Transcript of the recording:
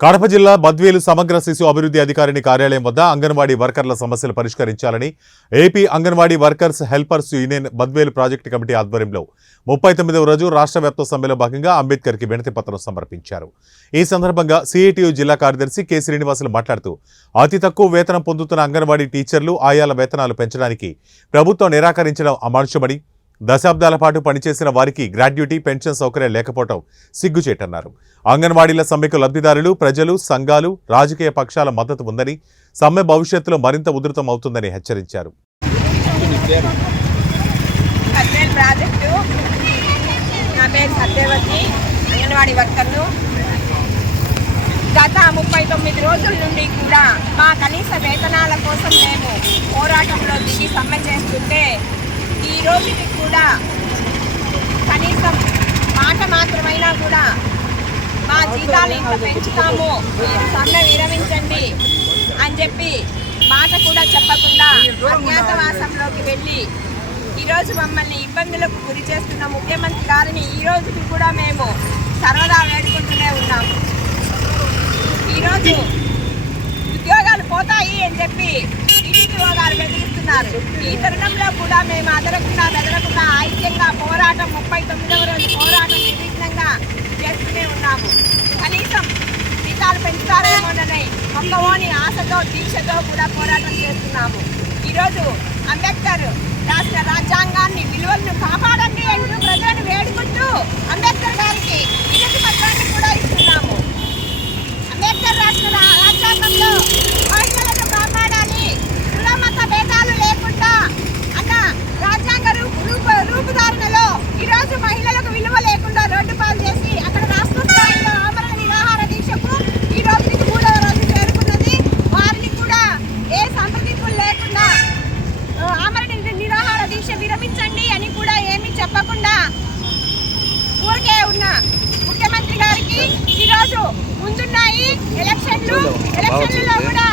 కడప జిల్లా బద్వేలు సమగ్ర శిశు అభివృద్ధి అధికారిని కార్యాలయం వద్ద అంగన్వాడీ వర్కర్ల సమస్యలు పరిష్కరించాలని AP anganwadi workers helpers union Badvel project committee ఆధ్వర్యంలో 39వ రోజు రాష్ట్ర వ్యాప్త సమ్మెలో భాగంగా అంబేద్కర్కి వినతి పత్రం సమర్పించారు. ఈ సందర్భంగా సిఐటియు జిల్లా కార్యదర్శి కె శ్రీనివాసులు మాట్లాడుతూ అతి తక్కువ వేతనం పొందుతున్న అంగన్వాడీ టీచర్లు ఆయాల వేతనాలు పెంచడానికి ప్రభుత్వం నిరాకరించడం అమానుషమని, దశాబ్దాల పాటు పనిచేసిన వారికి గ్రాడ్యుటీ పెన్షన్ సౌకర్యం లేకపోవడం సిగ్గుచేటన్నారు. అంగన్వాడీల సమ్మెకు లబ్ధిదారులు, ప్రజలు, సంఘాలు, రాజకీయ పక్షాల మద్దతు ఉందని, సమ్మె భవిష్యత్తులో మరింత ఉధృతం అవుతుందని హెచ్చరించారు. గత 39 రోజుల నుండి కూడా మా కనీస వేతనాల కోసం మేము పోరాటంలో దిగి సమ్మె చేస్తుంటే ఈ రోజుకి కూడా కనీసం మాట మాత్రమైనా కూడా మా జీతాలు ఇంత పెంచుతాము, మీరు సమ్మె విరమించండి అని చెప్పి మాట కూడా చెప్పకుండా అజ్ఞాతవాసంలోకి వెళ్ళి ఈరోజు మమ్మల్ని ఇబ్బందులకు గురి చేస్తున్న ముఖ్యమంత్రి గారిని ఈ రోజుకి కూడా మేము సర్వదా వేడుకుంటూనే ఉన్నాము. ఈరోజు ఉద్యోగాలు పోతాయి అని చెప్పి టీడీపీ గారు బెదిరిస్తున్నారు. ఈ తరుణంలో కూడా మేము బెదరకుండా ఐక్యంగా పోరాటం 39వ రోజు పోరాటం నిర్విఘ్నంగా చేస్తూనే ఉన్నాము. కనీసం జీతాలు పెంచుతారేమోనని ఒక్కవోని ఆశతో, దీక్షతో కూడా పోరాటం చేస్తున్నాము. ఈరోజు అంబేద్కర్ రాసిన రాజ్యాంగాన్ని, విలువలను కాపాడండి అంటూ ప్రజలను వేడుకుంటూ అంబేద్కర్ గారికి వినతి పత్రాన్ని కూడా ఇస్తున్నాము. అంబేద్కర్ రాసిన రాజ్యాంగంలో మహిళలను కాపాడాలి, కులమత భేదాలు లేకుండా అన్న రాజ్యాంగ రూపుదారులలో ఈరోజు మహిళలకు విలువ లేకుండా రోడ్డు పాలు చేసి అక్కడ రాష్ట్ర స్థాయిలో ఆమరణ నిరాహార దీక్షకు ఈ రోజుకి 3వ రోజు చేరుకున్నది. వారిని కూడా ఏ సంప్రదింపులు లేకుండా ఆమరణ నిరాహార దీక్ష విరమించండి అని కూడా ఏమీ చెప్పకుండా ఊరికే ఉన్న ముఖ్యమంత్రి గారికి ఈరోజు ముందున్నాయి ఎలక్షన్లలో కూడా